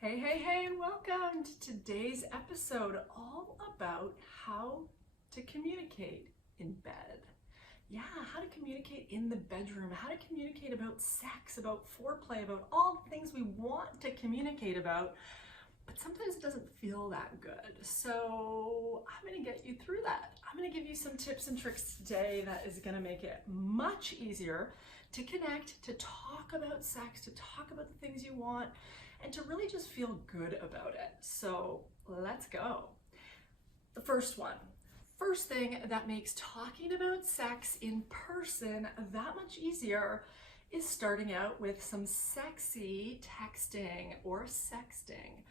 Hey, and welcome to today's episode all about how to communicate in bed. Yeah, how to communicate in the bedroom, how to communicate about sex, about foreplay, about all the things we want to communicate about, but sometimes it doesn't feel that good. So I'm gonna get you through that. I'm gonna give you some tips and tricks today that is gonna make it much easier to connect, to talk about sex, to talk about the things you want, and to really just feel good about it. So let's go. The first thing that makes talking about sex in person that much easier is starting out with some sexy texting or sexting.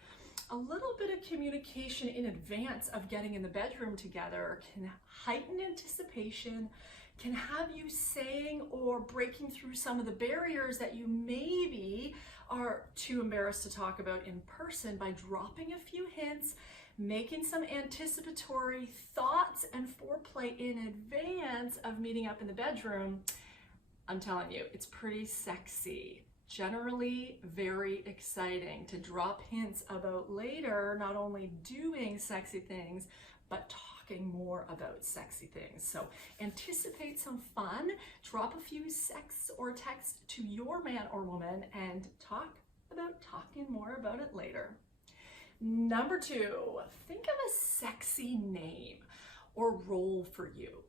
A little bit of communication in advance of getting in the bedroom together can heighten anticipation, can have you saying or breaking through some of the barriers that you maybe are too embarrassed to talk about in person by dropping a few hints, making some anticipatory thoughts and foreplay in advance of meeting up in the bedroom. I'm telling you, it's pretty sexy. Generally very exciting to drop hints about later, not only doing sexy things, but talking more about sexy things. So anticipate some fun, drop a few sex or text to your man or woman, and talk about talking more about it later. Number 2, think of a sexy name or role for you.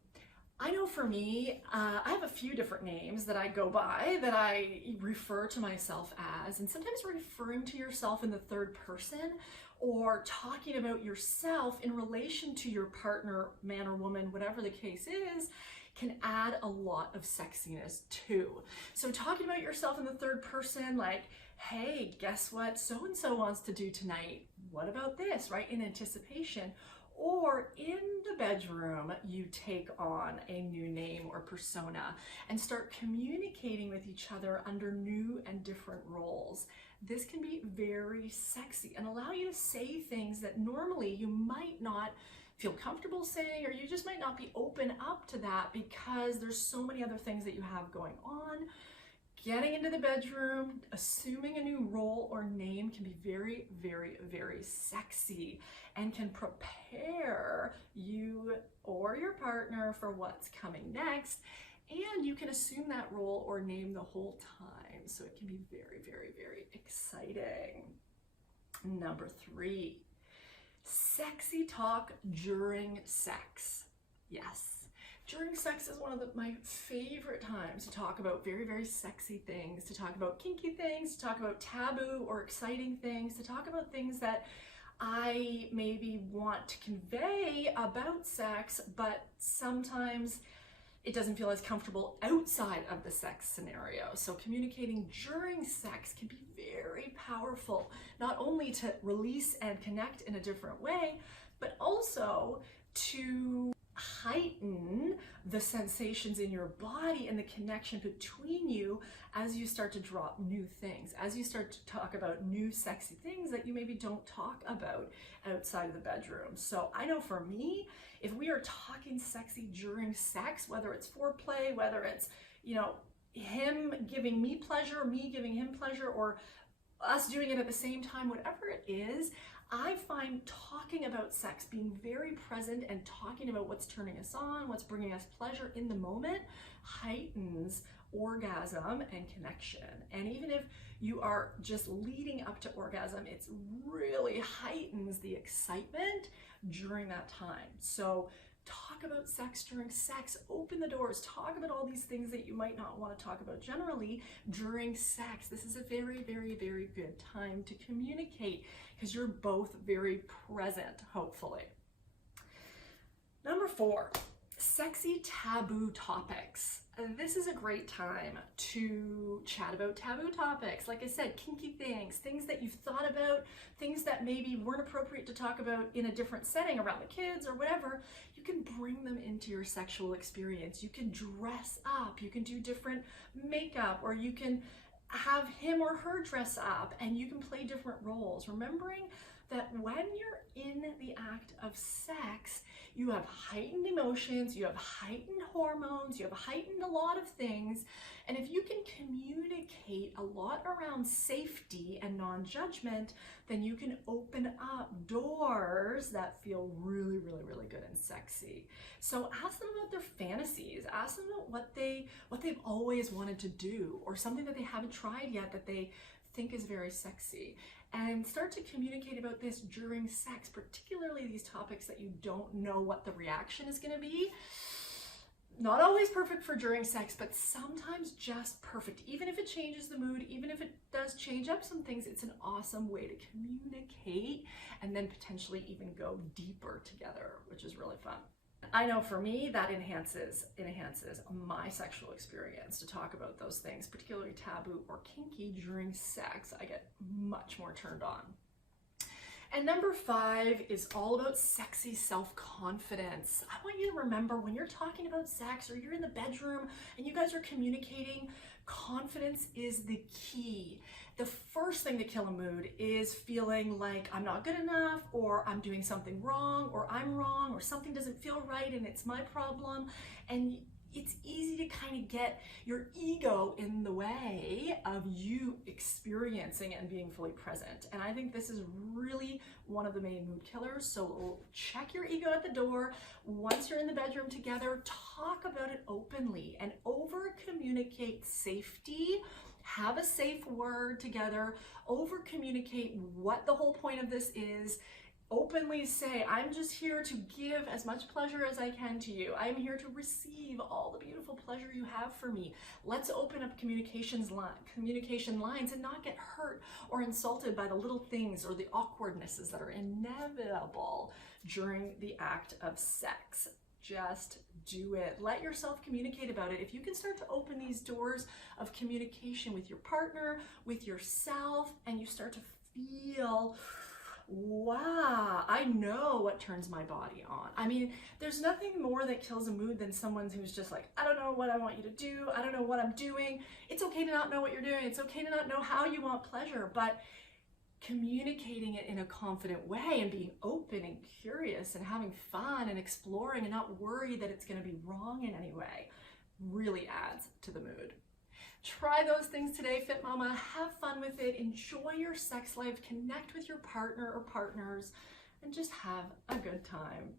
I know for me, I have a few different names that I go by, that I refer to myself as, and sometimes referring to yourself in the third person or talking about yourself in relation to your partner, man or woman, whatever the case is, can add a lot of sexiness too. So talking about yourself in the third person, like, hey, guess what so-and-so wants to do tonight? What about this, right? In anticipation. Or in the bedroom, you take on a new name or persona and start communicating with each other under new and different roles. This can be very sexy and allow you to say things that normally you might not feel comfortable saying, or you just might not be open up to that because there's so many other things that you have going on. Getting into the bedroom, assuming a new role or name can be very, very, very sexy and can prepare you or your partner for what's coming next. And you can assume that role or name the whole time. So it can be very, very, very exciting. Number 3, sexy talk during sex. Yes. During sex is one of my favorite times to talk about very, very sexy things, to talk about kinky things, to talk about taboo or exciting things, to talk about things that I maybe want to convey about sex, but sometimes it doesn't feel as comfortable outside of the sex scenario. So communicating during sex can be very powerful, not only to release and connect in a different way, but also to heighten the sensations in your body and the connection between you as you start to drop new things, as you start to talk about new sexy things that you maybe don't talk about outside of the bedroom. So I know for me, if we are talking sexy during sex, whether it's foreplay, whether it's, him giving me pleasure, me giving him pleasure, or us doing it at the same time, whatever it is, I find talking about sex, being very present and talking about what's turning us on, what's bringing us pleasure in the moment, heightens orgasm and connection. And even if you are just leading up to orgasm, it really heightens the excitement during that time. So talk about sex during sex, open the doors, talk about all these things that you might not want to talk about generally during sex. This is a very, very, very good time to communicate because you're both very present, hopefully. Number 4, sexy taboo topics. This is a great time to chat about taboo topics. Like I said, kinky things, things that you've thought about, things that maybe weren't appropriate to talk about in a different setting around the kids or whatever. You can bring them into your sexual experience. You can dress up, you can do different makeup, or you can have him or her dress up and you can play different roles. Remembering that when you're in the act of sex, you have heightened emotions, you have heightened hormones, you have heightened a lot of things. And if you can communicate a lot around safety and non-judgment, then you can open up doors that feel really, really, really good and sexy. So ask them about their fantasies. Ask them about what they've always wanted to do, or something that they haven't tried yet that they think is very sexy. And start to communicate about this during sex, particularly these topics that you don't know what the reaction is going to be. Not always perfect for during sex, but sometimes just perfect. Even if it changes the mood, even if it does change up some things, it's an awesome way to communicate and then potentially even go deeper together, which is really fun. I know for me that enhances my sexual experience to talk about those things, particularly taboo or kinky during sex. I get much more turned on. And number 5 is all about sexy self-confidence. I want you to remember, when you're talking about sex or you're in the bedroom and you guys are communicating, confidence is the key. The first thing to kill a mood is feeling like I'm not good enough, or I'm doing something wrong, or I'm wrong, or something doesn't feel right and it's my problem. And it's easy to kind of get your ego in the way of you experiencing and being fully present. And I think this is really one of the main mood killers. So check your ego at the door. Once you're in the bedroom together, talk about it openly and over communicate safety. Have a safe word together, over communicate what the whole point of this is. Openly say, I'm just here to give as much pleasure as I can to you. I'm here to receive all the beautiful pleasure you have for me. Let's open up communication lines and not get hurt or insulted by the little things or the awkwardnesses that are inevitable during the act of sex. Just do it. Let yourself communicate about it. If you can start to open these doors of communication with your partner, with yourself, and you start to feel, wow, I know what turns my body on. I mean, there's nothing more that kills a mood than someone who's just like, I don't know what I want you to do. I don't know what I'm doing. It's okay to not know what you're doing. It's okay to not know how you want pleasure, but communicating it in a confident way and being open and curious and having fun and exploring and not worry that it's going to be wrong in any way really adds to the mood. Try those things today, Fit Mama. Have fun with it. Enjoy your sex life. Connect with your partner or partners and just have a good time.